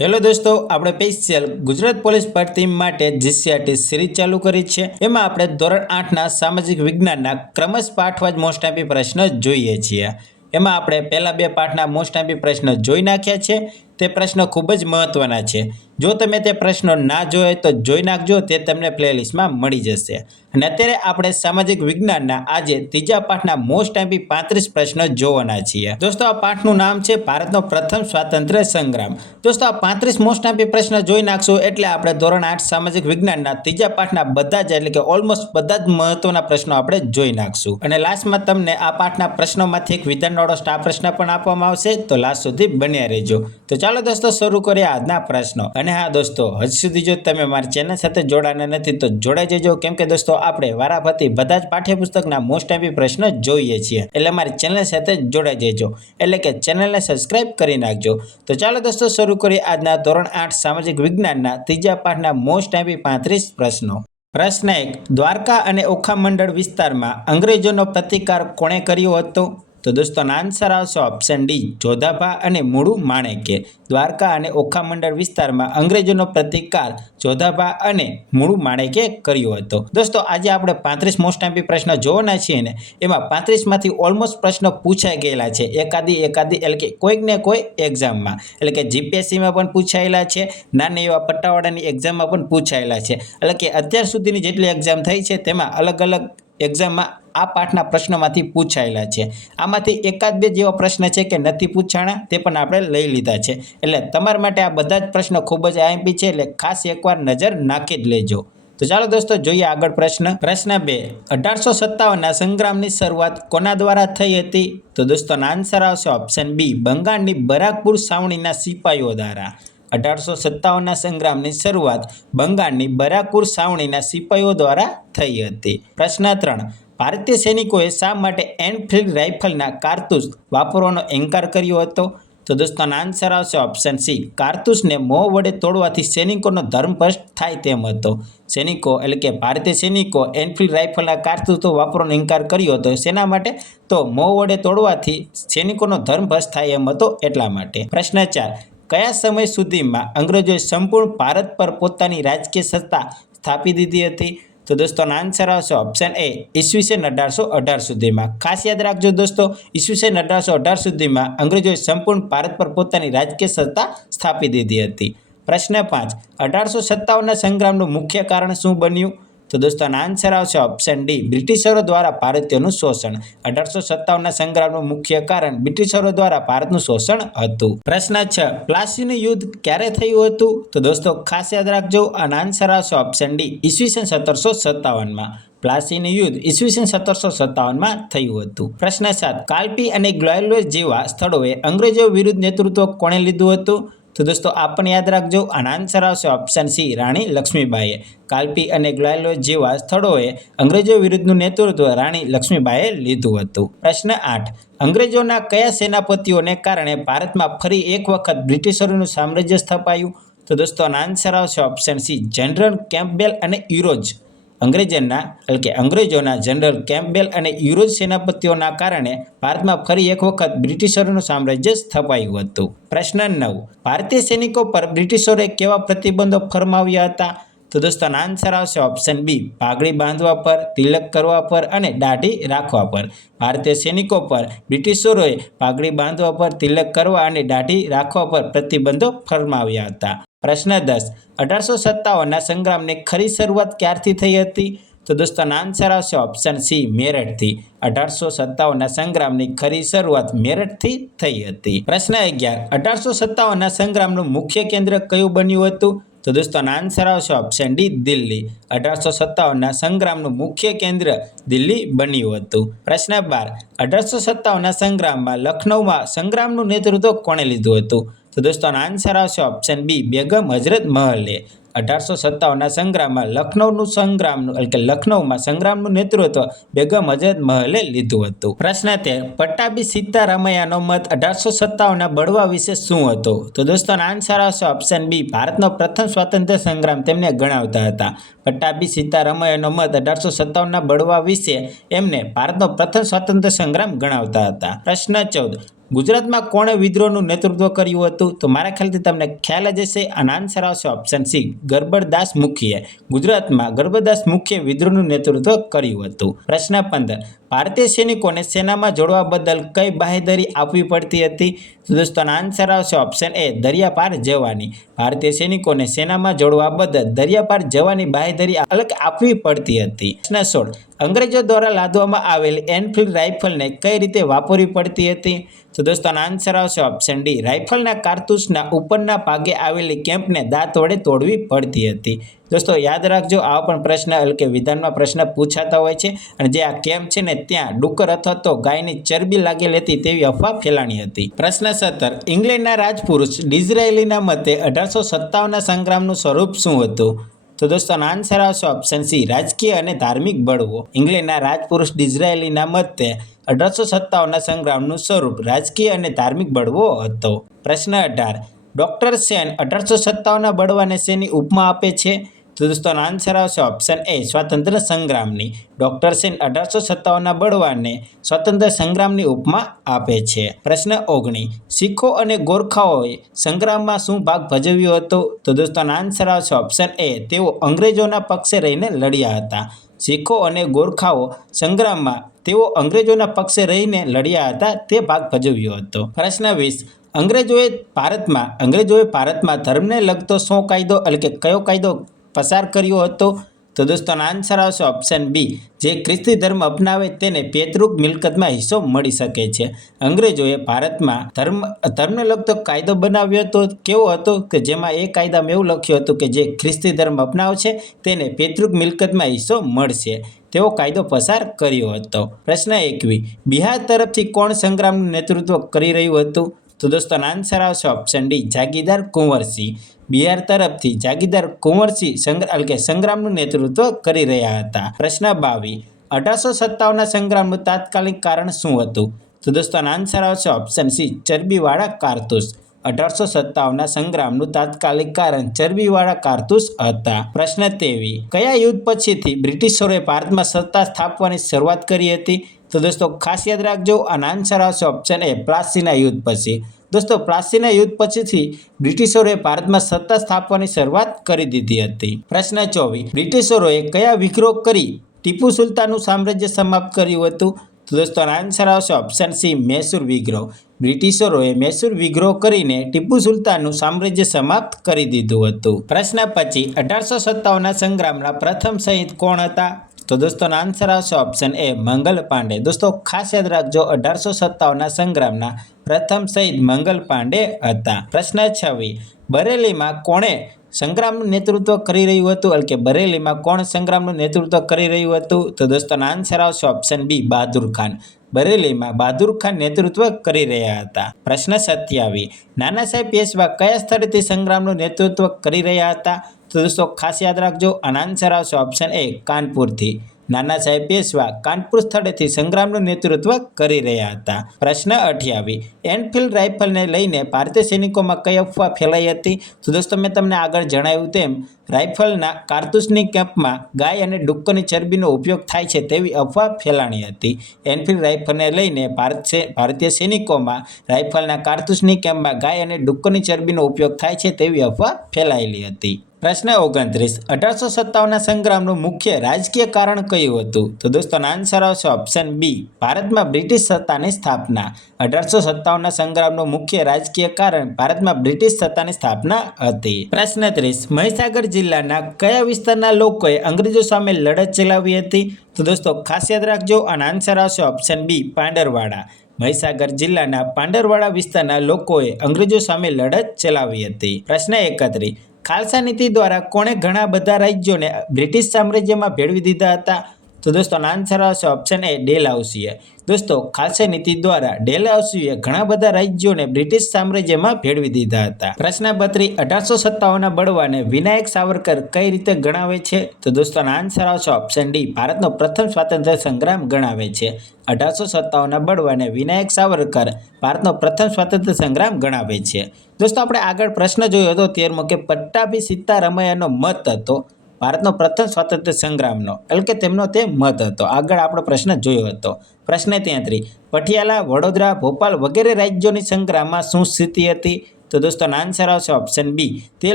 Hello દોસ્તો, આપણે special Gujarat police ભરતી માટે જીસીઆરટી સિરીઝ ચાલુ કરી છે. એમાં આપણે ધોરણ આઠના સામાજિક વિજ્ઞાનના ક્રમશ પાઠવાજ મોસ્ટ આઈપી પ્રશ્ન જોઈએ છીએ. એમાં આપણે પહેલા બે પાઠના મોસ્ટ આઈપી પ્રશ્ન જોઈ નાખ્યા છે. તે પ્રશ્ન ખૂબ જ મહત્વના છે. જો તમે તે પ્રશ્નો ના જોયે તો જોઈ નાખજો, તે તમને પ્લેલિસ્ટમાં મળી જશે. અને અત્યારે આપણે સામાજિક વિજ્ઞાનના આજે ત્રીજા પાઠના મોસ્ટ એમ્પી પાંત્રીસ પ્રશ્નો જોવાના છીએ. દોસ્તો, આ પાઠનું નામ છે ભારતનો પ્રથમ સ્વાતંત્ર્ય સંગ્રામ. દોસ્તો, આ પાંત્રીસ મોસ્ટ એમ્પી પ્રશ્ન જોઈ નાખશું એટલે આપણે ધોરણ આઠ સામાજિક વિજ્ઞાનના ત્રીજા પાઠના બધા જ, એટલે કે ઓલમોસ્ટ બધા જ મહત્વના પ્રશ્નો આપણે જોઈ નાખશું. અને લાસ્ટમાં તમને આ પાઠના પ્રશ્નોમાંથી એક વિધાનવાળો સ્ટાર પ્રશ્ન પણ આપવામાં આવશે. તો લાસ્ટ સુધી બન્યા રહેજો. તો ચાલો દોસ્તો, શરૂ કરીએ આજના પ્રશ્નો. અને હા દોસ્તો, હજ સુધી જો તમે મારી ચેનલ સાથે જોડાના નથી, તો જોડાઈ જજો. કેમ કે દોસ્તો, આપણે વારાફરતી બધા જ પાઠ્યપુસ્તકના મોસ્ટ એમ્પી પ્રશ્ન જોઈએ છીએ. એટલે મારી ચેનલ સાથે જોડાઈ જજો. એટલે કે ચેનલને સબસ્ક્રાઇબ કરી નાખજો. તો ચાલો દોસ્તો, શરૂ કરીએ આજના ધોરણ આઠ, સામાજિક વિજ્ઞાનના ત્રીજા પાઠના મોસ્ટ એમ્પી પાંત્રીસ પ્રશ્નો. પ્રશ્ન એક, દ્વારકા અને ઓખા મંડળ વિસ્તારમાં અંગ્રેજોનો પ્રતિકાર કોણે કર્યો હતો? તો દોસ્તોનો આન્સર આવશે ઓપ્શન ડી, જોધાભા અને મૂળુ માણેકે. દ્વારકા અને ઓખા મંડળ વિસ્તારમાં અંગ્રેજોનો પ્રતિકાર જોધાભા અને મૂળુ માણેકે કર્યો હતો. દોસ્તો આજે આપણે પાંત્રીસ મોસ્ટ એમ્પી પ્રશ્ન જોવાના છીએ ને, એમાં પાંત્રીસમાંથી ઓલમોસ્ટ પ્રશ્નો પૂછાઈ ગયેલા છે. એકાદી એકાદી, એટલે કે કોઈક ને કોઈ એક્ઝામમાં એટલે કે જીપીએસસીમાં પણ પૂછાયેલા છે, નાની એવા પટ્ટાવાળાની એક્ઝામમાં પણ પૂછાયેલા છે. એટલે કે અત્યાર સુધીની જેટલી એક્ઝામ થઈ છે, તેમાં અલગ અલગ એક્ઝામમાં આ પાઠના પ્રશ્નોમાંથી પૂછાયેલા છે. આમાંથી એકાદ બે જેવા પ્રશ્ન છે કે નથી પૂછાણા તે પણ આપણે લઈ લીધા છે. એટલે તમારા માટે આ બધા જ પ્રશ્નો ખૂબ જ આઈએમપી છે, એટલે ખાસ એકવાર નજર નાખી જ લેજો. તો ચાલો દોસ્તો, જોઈએ આગળ પ્રશ્ન. પ્રશ્ન બે, અઢારસો સત્તાવનના સંગ્રામની શરૂઆત કોના દ્વારા થઈ હતી? તો દોસ્તોનો આન્સર આવશે ઓપ્શન બી, બંગાળની બરાકપુર સાવણીના સિપાહીઓ દ્વારા. અઢારસો સત્તાવનના સંગ્રામની શરૂઆત બંગાળની બરાકપુર સાવણીના સિપાહીઓ દ્વારા થઈ હતી. પ્રશ્ન ત્રણ ભારતીય સૈનિકોએ શા માટે એનફિલ્ડ રાઇફલના કારતૂસ વાપરવાનો ઇનકાર કર્યો હતો? તો દોસ્તોનો આન્સર આવશે ઓપ્શન સી કારતૂસને મોં વડે તોડવાથી સૈનિકોનો ધર્મ ભ્રષ્ટ થાય તેમ હતો. સૈનિકો, એટલે કે ભારતીય સૈનિકો, એનફિલ્ડ રાઇફલના કારતૂસો વાપરવાનો ઇનકાર કર્યો હતો. શેના માટે? તો મોં વડે તોડવાથી સૈનિકોનો ધર્મ ભ્રષ્ટ થાય એમ હતો એટલા માટે. પ્રશ્ન ચાર. કયા સમય સુધીમાં અંગ્રેજોએ સંપૂર્ણ ભારત પર પોતાની રાજકીય સત્તા સ્થાપી દીધી હતી? તો દોસ્તોનો આન્સર આવશે ઓપ્શન એ ઈસવીસન અઢારસો અઢાર સુધીમાં. ખાસ યાદ રાખજો દોસ્તો, ઈસવીસન અઢારસો અઢાર સુધીમાં અંગ્રેજોએ સંપૂર્ણ ભારત પર પોતાની રાજકીય સત્તા સ્થાપી દીધી હતી. પ્રશ્ન પાંચ, અઢારસો સત્તાવનના સંગ્રામનું મુખ્ય કારણ શું બન્યું? તો દોસ્તોનો આન્સર આવશે ઓપ્શન ડી બ્રિટિશરો દ્વારા ભારતીયોનું શોષણ. અઢારસો સત્તાવનના સંગ્રામનું મુખ્ય કારણ બ્રિટિશરો દ્વારા ભારતનું શોષણ હતું. પ્રશ્ન છ, પ્લાસીનું યુદ્ધ ક્યારે થયું હતું? તો દોસ્તો, ખાસ યાદ રાખજો, આનો આન્સર આવશે ઓપ્શન ડી ઈસવીસન સત્તરસો સત્તાવનમાં. પ્લાસીનું યુદ્ધ ઈસવીસન સત્તરસો સત્તાવનમાં થયું હતું. પ્રશ્ન સાત, કાલ્પી અને ગ્લોયલોસ જેવા સ્થળોએ અંગ્રેજો વિરુદ્ધ નેતૃત્વ કોણે લીધું હતું? તો દોસ્તો આ પણ યાદ રાખજો, આના આન્સર આવશે ઓપ્શન સી રાણી લક્ષ્મીબાઈએ. કાલ્પી અને ગ્લાયલો જેવા સ્થળોએ અંગ્રેજો વિરુદ્ધનું નેતૃત્વ રાણી લક્ષ્મીબાઈએ લીધું હતું. પ્રશ્ન આઠ. અંગ્રેજોના કયા સેનાપતિઓને કારણે ભારતમાં ફરી એક વખત બ્રિટિશરોનું સામ્રાજ્ય સ્થપાયું? તો દોસ્તો, આનો આન્સર આવશે ઓપ્શન સી જનરલ કેમ્પબેલ અને યુરોજ અંગ્રેજોના, એટલે કે અંગ્રેજોના જનરલ કેમ્પબેલ અને યુરોજ સેનાપતિઓના કારણે ભારતમાં ફરી એક વખત બ્રિટિશરોનું સામ્રાજ્ય સ્થપાયું હતું. પ્રશ્ન નવ, ભારતીય સૈનિકો પર બ્રિટિશરોએ કેવા પ્રતિબંધો ફરમાવ્યા હતા? તો દોસ્તોનો આન્સર આવશે ઓપ્શન બી પાઘડી બાંધવા પર, તિલક કરવા પર અને દાઢી રાખવા પર. ભારતીય સૈનિકો પર બ્રિટિશરોએ પાઘડી બાંધવા પર, તિલક કરવા અને દાઢી રાખવા પર પ્રતિબંધો ફરમાવ્યા હતા. પ્રશ્ન દસ. અઢારસો સત્તાવનના સંગ્રામની ખરી શરૂઆત ક્યારથી થઈ હતી? તો દોસ્તોનો આન્સર આવશે ઓપ્શન સી મેરઠથી. અઢારસો સત્તાવનના સંગ્રામની ખરી શરૂઆત મેરઠથી થઈ હતી. પ્રશ્ન અગિયાર. અઢારસો સત્તાવનના સંગ્રામનું મુખ્ય કેન્દ્ર કયું બન્યું હતું? તો દોસ્તોનો આન્સર આવશે ઓપ્શન ડી દિલ્હી. અઢારસો સત્તાવનના સંગ્રામનું મુખ્ય કેન્દ્ર દિલ્હી બન્યું હતું. પ્રશ્ન બાર. અઢારસો સત્તાવનના સંગ્રામમાં લખનૌમાં સંગ્રામનું નેતૃત્વ કોણે લીધું હતું? તો દોસ્તોનો આન્સર આવશે ઓપ્શન બી બેગમ હજરત મહલે. અઢારસો સત્તાવનના સંગ્રામમાં લખનૌનું સંગ્રામનું, એટલે કે લખનૌમાં સંગ્રામનું નેતૃત્વ બેગમ હજરત મહલે લીધું હતું. પ્રશ્ન તે પટ્ટાબી સીતારામૈયાનો મત અઢારસો સત્તાવનના બળવા વિશે શું હતો? તો દોસ્તોનો આન્સર આવશે ઓપ્શન બી ભારતનો પ્રથમ સ્વાતંત્ર્ય સંગ્રામ તેમને ગણાવતા હતા. પટ્ટાબી સીતારામૈયાનો મત અઢારસો સત્તાવનના બળવા વિશે એમને ભારતનો પ્રથમ સ્વાતંત્ર્ય સંગ્રામ ગણાવતા હતા. પ્રશ્ન ચૌદ ગુજરાતમાં કોણે વિદ્રોહનું નેતૃત્વ કર્યું હતું? તો મારા ખ્યાલથી તમને ખ્યાલ જ હશે અને આન્સર આવશે ઓપ્શન સી ગરબરદાસ મુખીએ. ગુજરાતમાં ગરબરદાસ મુખીએ વિદ્રોહનું નેતૃત્વ કર્યું હતું. પ્રશ્ન પંદર. ભારતીય સૈનિકોને સેનામાં જોડવા બદલ કઈ બાહેદરી આપવી પડતી હતી? તો દોસ્તો આન્સર આવશે ઓપ્શન એ દરિયા પાર જવાની. ભારતીય સૈનિકોને સેનામાં જોડવા બદલ દરિયા પાર જવાની બાહેદરી અલગ આપવી પડતી હતી. સોળ, અંગ્રેજો દ્વારા લાદવામાં આવેલ એનફિલ્ડ રાઇફલને કઈ રીતે વાપરવી પડતી હતી? તો દોસ્તોનો આન્સર આવશે ઓપ્શન ડી રાઇફલના કારતૂસના ઉપરના ભાગે આવેલી કેમ્પને દાંત વડે તોડવી પડતી હતી. દોસ્તો, યાદ રાખજો આવા પણ પ્રશ્ન એટલે કે વિધાનમાં પ્રશ્ન પૂછાતા હોય છે. અને જે આ કેમ્પ છે ને, ત્યાં ડુક્કર અથવા તો ગાયની ચરબી લાગેલી હતી તેવી અફવા ફેલાણી હતી. પ્રશ્ન સત્તર, ઇંગ્લેન્ડના રાજપુરુષ ડિઝરાયલીના મતે અઢારસો સત્તાવનના સંગ્રામનું સ્વરૂપ શું હતું? તો દોસ્તો આન્સર આવશે ઓપ્શન સી રાજકીય અને ધાર્મિક બળવો. ઇંગ્લેન્ડના રાજપુરુષ ડિઝરાયલીના મતે અઢારસો સત્તાવનના સંગ્રામનું સ્વરૂપ રાજકીય અને ધાર્મિક બળવો હતો. પ્રશ્ન અઢાર, ડૉક્ટર સેન અઢારસો સત્તાવનના બળવાને શેની ઉપમા આપે છે? તો દોસ્તોનો આન્સર આવશે ઓપ્શન એ સ્વાતંત્ર્ય સંગ્રામની. ડૉક્ટર સેન અઢારસો સત્તાવનના બળવાને સ્વતંત્ર સંગ્રામની ઉપમા આપે છે. પ્રશ્ન ઓગણી, શીખો અને ગોરખાઓએ સંગ્રામમાં શું ભાગ ભજવ્યો હતો? તો દોસ્તોનો આન્સર આવશે ઓપ્શન એ તેઓ અંગ્રેજોના પક્ષે રહીને લડ્યા હતા. શીખો અને ગોરખાઓ સંગ્રામમાં તેઓ અંગ્રેજોના પક્ષે રહીને લડ્યા હતા, તે ભાગ ભજવ્યો હતો. પ્રશ્ન વીસ, અંગ્રેજોએ ભારતમાં અંગ્રેજોએ ભારતમાં ધર્મને લગતો શું કાયદો એટલે કે કયો કાયદો પસાર કર્યો હતો. તો દોસ્તો આન્સર આવશે ઓપ્શન બી જે ખ્રિસ્તી ધર્મ અપનાવે તેને પેતૃક મિલકતમાં હિસ્સો મળી શકે છે. અંગ્રેજોએ ભારતમાં ધર્મ ધર્મને લગતો કાયદો બનાવ્યો હતો. કેવો હતો કે જેમાં એ કાયદામાં એવું લખ્યું હતું કે જે ખ્રિસ્તી ધર્મ અપનાવશે, તેને પેતૃક મિલકતમાં હિસ્સો મળશે. તેવો કાયદો પસાર કર્યો હતો. પ્રશ્ન એકવી. બિહાર તરફથી કોણ સંગ્રામનું નેતૃત્વ કરી રહ્યું હતું? તો દોસ્તો આન્સર આવશે ઓપ્શન ડી જાગીરદાર કુંવરસિંહ. બિહાર તરફથી જાગીરદાર કુંવરસિંહ સંગ્રામ કે સંગ્રામનું નેતૃત્વ કરી રહ્યા હતા. પ્રશ્ન બાવી, અઢારસો સત્તાવનના સંગ્રામનું તાત્કાલિક કારણ શું હતું? તો દોસ્તો આન્સર આવશે ઓપ્શન સી, ચરબીવાળા કારતૂસ. અઢારસો સત્તાવનના સંગ્રામનું તાત્કાલિક કારણ ચરબીવાળા કારતૂસ હતા. પ્રશ્ન તેવી, કયા યુદ્ધ પછીથી બ્રિટિશરોએ ભારતમાં સત્તા સ્થાપવાની શરૂઆત કરી હતી? તો દોસ્તો, ખાસ યાદ રાખજો અને આન્સર આવશે ઓપ્શન એ પ્લાસીના યુદ્ધ પછી. દોસ્તો પ્લાસીના યુદ્ધ પછીથી બ્રિટિશરોએ ભારતમાં સત્તા સ્થાપવાની શરૂઆત કરી દીધી હતી. પ્રશ્ન ચોવીસ બ્રિટિશરોએ કયા વિગ્રોહ કરી ટીપુ સુલતાનનું સામ્રાજ્ય સમાપ્ત કર્યું હતું? તો દોસ્તો આન્સર આવશે ઓપ્શન સી મૈસૂર વિગ્રહ બ્રિટિશરોએ મૈસૂર વિગ્રહ કરીને ટીપુ સુલતાનનું સામ્રાજ્ય સમાપ્ત કરી દીધું હતું. પ્રશ્ન પછી અઢારસો સત્તાવનના સંગ્રામના પ્રથમ સહિત કોણ હતા? તો દોસ્તો આન્સર આવશે ઓપ્શન એ મંગલ પાંડે. દોસ્તો ખાસ યાદ રાખજો, અઢારસો સત્તાવનના સંગ્રામના પ્રથમ શહીદ મંગલ પાંડે હતા. પ્રશ્ન છવ્વી બરેલીમાં કોણે સંગ્રામનું નેતૃત્વ કરી રહ્યું હતું? એટલે કે બરેલીમાં કોણ સંગ્રામનું નેતૃત્વ કરી રહ્યું હતું? તો દોસ્તો આન્સર આવશે ઓપ્શન બી બહાદુર ખાન. બરેલીમાં બહાદુર ખાન નેતૃત્વ કરી રહ્યા હતા. પ્રશ્ન સત્યાવી નાના સાહેબ પેશવા કયા સ્થળેથી સંગ્રામનું નેતૃત્વ કરી રહ્યા હતા? તો દોસ્તો ખાસ યાદ રાખજો. અને આન્સર આવશે ઓપ્શન એ કાનપુરથી. નાના સાહેબ પેશવા કાનપુર સ્થળેથી સંગ્રામનું નેતૃત્વ કરી રહ્યા હતા. પ્રશ્ન અઠ્યાવી. એનફિલ્ડ રાઇફલને લઈને ભારતીય સૈનિકોમાં કઈ અફવા ફેલાઈ હતી? તો દોસ્તો, મેં તમને આગળ જણાવ્યું તેમ, રાઇફલના કારતૂસની કેમ્પમાં ગાય અને ડુક્કરની ચરબીનો ઉપયોગ થાય છે તેવી અફવા ફેલાણી હતી. એનફિલ્ડ રાઇફલને લઈને ભારત ભારતીય સૈનિકોમાં રાઇફલના કારતૂસની કેમ્પમાં ગાય અને ડુક્કરની ચરબીનો ઉપયોગ થાય છે તેવી અફવા ફેલાયેલી હતી. પ્રશ્ન ઓગણત્રીસ. અઢારસો સત્તાવનના સંગ્રામનું મુખ્ય રાજકીય કારણ કયું હતું? તો દોસ્તોના આન્સર આવશે ઓપ્શન બી ભારતમાં બ્રિટિશ સત્તાની સ્થાપના. અઢારસો સત્તાવનના સંગ્રામનું મુખ્ય રાજકીય કારણ ભારતમાં બ્રિટિશ સત્તાની સ્થાપના હતી. પ્રશ્ન ત્રીસ. મહીસાગર જિલ્લાના કયા વિસ્તારના લોકોએ અંગ્રેજો સામે લડત ચલાવી હતી? તો દોસ્તો, ખાસ યાદ રાખજો અને આન્સર આવશે ઓપ્શન બી પાંડરવાડા. મહીસાગર જિલ્લાના પાંડરવાડા વિસ્તારના લોકોએ અંગ્રેજો સામે લડત ચલાવી હતી. પ્રશ્ન એકત્રીસ. ખાલસા નીતિ દ્વારા કોણે ઘણા બધા રાજ્યોને બ્રિટિશ સામ્રાજ્યમાં ભેળવી દીધા હતા? તો દોસ્તો આન્સર આવશે ઓપ્શન એ ડેલ હાઉસીએ દોસ્તો ખાસે નીતિ દ્વારા ડેલ હાઉસીએ ઘણા બધા રાજ્યોને બ્રિટિશ સામ્રાજ્યમાં ભેળવી દીધા હતા. પ્રશ્નપત્રી અઢારસો સત્તાવનના બળવાને વિનાયક સાવરકર કઈ રીતે ગણાવે છે? તો દોસ્તો આન્સર આવશે ઓપ્શન ડી ભારતનો પ્રથમ સ્વાતંત્ર્ય સંગ્રામ ગણાવે છે. અઢારસો સત્તાવનના બળવાને વિનાયક સાવરકર ભારતનો પ્રથમ સ્વાતંત્ર્ય સંગ્રામ ગણાવે છે. દોસ્તો, આપણે આગળ પ્રશ્ન જોયો હતો તેરમો કે પટ્ટાભી સીતારમૈયાનો મત હતો. ભારતનો પ્રથમ સ્વાતંત્ર્ય સંગ્રામનો, એટલે કે તેમનો તે મત હતો. આગળ આપણો પ્રશ્ન જોયો હતો. પ્રશ્ન ત્યાંત્રી પટિયાલા, વડોદરા, ભોપાલ વગેરે રાજ્યોની સંગ્રામમાં શું સ્થિતિ હતી? તો દોસ્તો આન્સર આવશે ઓપ્શન બી તે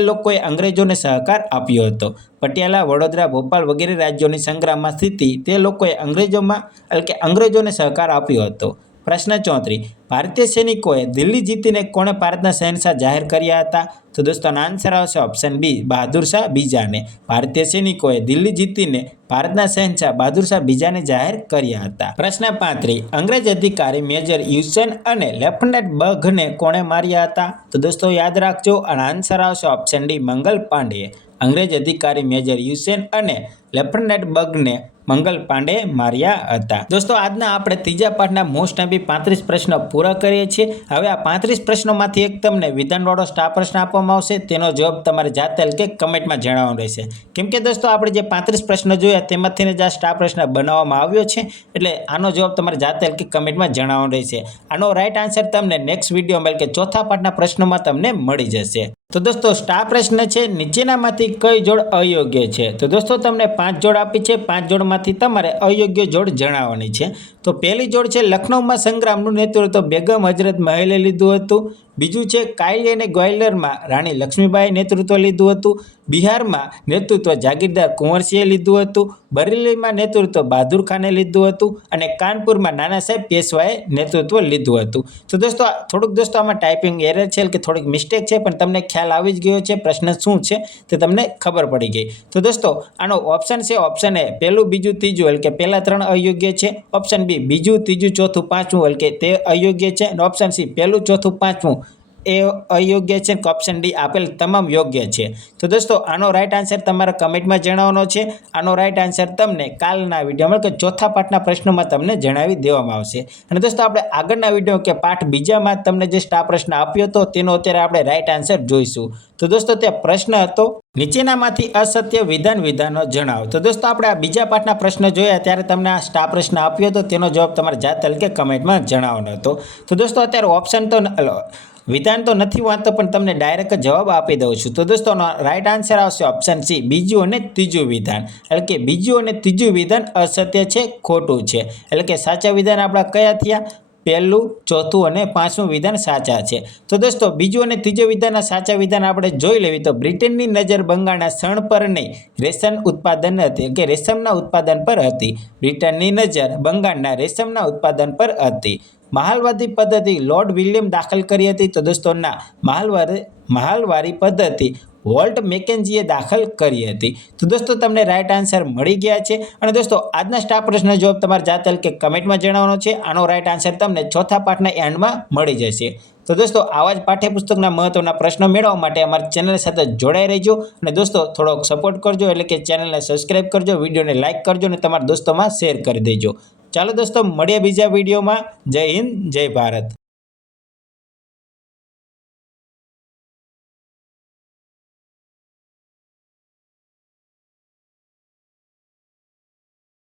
લોકોએ અંગ્રેજોને સહકાર આપ્યો હતો. પટિયાલા, વડોદરા, ભોપાલ વગેરે રાજ્યોની સંગ્રામમાં સ્થિતિ તે લોકોએ અંગ્રેજોમાં, એટલે કે અંગ્રેજોને સહકાર આપ્યો હતો. પ્રશ્ન ચોત્રીસ ભારતીય સૈનિકોએ દિલ્હી જીતીને કોણે ભારતના શહેનશાહ જાહેર કર્યા હતા? તો દોસ્તોનો આન્સર આવશે ઓપ્શન બી બહાદુર શાહ બીજાને. ભારતીય સૈનિકોએ દિલ્હી જીતીને ભારતના શહેનશાહ બહાદુર શાહ બીજાને જાહેર કર્યા હતા. પ્રશ્ન પાંત્રી. અંગ્રેજ અધિકારી મેજર યુસેન અને લેફ્ટનન્ટ બઘને કોણે માર્યા હતા? તો દોસ્તો, યાદ રાખજો અને આન્સર આવશે ઓપ્શન ડી મંગલ પાંડે અંગ્રેજ અધિકારી મેજર યુસેન અને લેફ્ટનન્ટ બગને મંગલ પાંડે માર્યા હતા. દોસ્તો, આજના આપણે ત્રીજા પાઠના મોસ્ટ એમ્બી પાંત્રીસ પ્રશ્નો પૂરા કરીએ છીએ. હવે આ પાંત્રીસ પ્રશ્નોમાંથી એક તમને વિધાનવાળો સ્ટાર પ્રશ્ન આપવામાં આવશે. તેનો જવાબ તમારે જાતે કે કમેન્ટમાં જણાવવાનો રહેશે. કેમ કે દોસ્તો, આપણે જે પાંત્રીસ પ્રશ્નો જોયા તેમાંથી જ આ સ્ટાર પ્રશ્ન બનાવવામાં આવ્યો છે. એટલે આનો જવાબ તમારે જાતે કે કમેન્ટમાં જણાવવાનો રહેશે. આનો રાઈટ આન્સર તમને નેક્સ્ટ વિડીયોમાં એટલે કે ચોથા પાઠના પ્રશ્નોમાં તમને મળી જશે. તો દોસ્તો, સ્ટાર પ્રશ્ન છે, નીચેનામાંથી કઈ જોડ અયોગ્ય છે? તો દોસ્તો, તમને પાંચ જોડ આપી છે, પાંચ જોડમાંથી તમારે અયોગ્ય જોડ જણાવવાની છે. તો પહેલી જોડ છે, લખનૌમાં સંગ્રામનું નેતૃત્વ બેગમ હજરત મહેલે લીધું હતું. બીજું છે, કાયલી અને ગ્વાલિયરમાં રાણી લક્ષ્મીબાઈ નેતૃત્વ લીધું હતું. બિહારમાં નેતૃત્વ જાગીરદાર કુંવરસિંહે લીધું હતું. બરેલીમાં નેતૃત્વ બહાદુર ખાને લીધું હતું અને કાનપુરમાં નાના સાહેબ પેશવાએ નેતૃત્વ લીધું હતું. તો દોસ્તો, થોડુંક દોસ્તો, આમાં ટાઈપિંગ એરર છે કે થોડીક મિસ્ટેક છે, પણ તમને ખ્યાલ આવી જ ગયો છે, પ્રશ્ન શું છે તે તમને ખબર પડી ગઈ. તો દોસ્તો, આનો ઓપ્શન છે ઓપ્શન એ. પહેલું, બીજું, ત્રીજું, એટલે કે પહેલાં ત્રણ અયોગ્ય છે. ઓપ્શન બી બીજું, ત્રીજું, ચોથું, પાંચમું, એટલે કે તે અયોગ્ય છે. અને ઓપ્શન સી પહેલું, ચોથું, પાંચમું. એ અયોગ્ય છે ઓપ્શન ડી આપેલ તમામ યોગ્ય છે. તો દોસ્તો, આનો રાઈટ આન્સર તમારા કમેન્ટમાં જણાવવાનો છે. આનો રાઈટ આન્સર તમને કાલના વિડીયોમાં કે ચોથા પાઠના પ્રશ્નોમાં તમને જણાવી દેવામાં આવશે. અને દોસ્તો, આપણે આગળના વીડિયો કે પાઠ બીજામાં તમને જે સ્ટાર પ્રશ્ન આપ્યો હતો, તેનો અત્યારે આપણે રાઈટ આન્સર જોઈશું. તો દોસ્તો તે પ્રશ્ન હતો, નીચેનામાંથી અસત્ય વિધાન વિધાનો જણાવો. તો દોસ્તો, આપણે આ બીજા પાઠના પ્રશ્ન જોયા, ત્યારે તમને આ સ્ટાફ પ્રશ્ન આપ્યો હતો, તેનો જવાબ તમારે જાત કે કમેન્ટમાં જણાવવાનો હતો. તો દોસ્તો, અત્યારે ઓપ્શન તો વિધાન તો નથી વાંચતો, પણ તમને ડાયરેક્ટ જવાબ આપી દઉં છું. તો દોસ્તો રાઈટ આન્સર આવશે ઓપ્શન સી બીજું અને ત્રીજું વિધાન. એટલે કે બીજું અને ત્રીજું વિધાન અસત્ય છે, ખોટું છે. એટલે કે સાચા વિધાન આપણા કયા થયા? પહેલું, ચોથું અને પાંચમું વિધાન સાચા છે. તો દોસ્તો, બીજું અને ત્રીજું વિધાનના સાચા વિધાન આપણે જોઈ લેવી. તો બ્રિટનની નજર બંગાળના શણ પર નહીં, રેશમ ઉત્પાદન હતી, કે રેશમના ઉત્પાદન પર હતી. બ્રિટનની નજર બંગાળના રેશમના ઉત્પાદન પર હતી. મહાલવાદી પદ્ધતિ લોર્ડ વિલિયમ દાખલ કરી હતી. તો દોસ્તો, ના મહાલવારી મહાલવારી પદ્ધતિ વોલ્ટ મેકેન્જીએ દાખલ કરી હતી. તો દોસ્તો, તમને રાઈટ આન્સર મળી ગયા છે. અને દોસ્તો, આજના સ્ટાફ પ્રશ્નનો જવાબ તમારે જાતલ કે કમેન્ટમાં જણાવવાનો છે. આનો રાઈટ આન્સર તમને ચોથા પાઠના એન્ડમાં મળી જશે. તો દોસ્તો, આવા જ પાઠ્યપુસ્તકના મહત્વના પ્રશ્નો મેળવવા માટે અમારી ચેનલ સાથે જોડાઈ રહેજો. અને દોસ્તો, થોડોક સપોર્ટ કરજો, એટલે કે ચેનલને સબસ્ક્રાઈબ કરજો વિડીયોને લાઇક કરજો, અને તમારા દોસ્તોમાં શેર કરી દેજો. ચાલો દોસ્તો, મળીએ બીજા વિડીયોમાં જય હિન્દ, જય ભારત.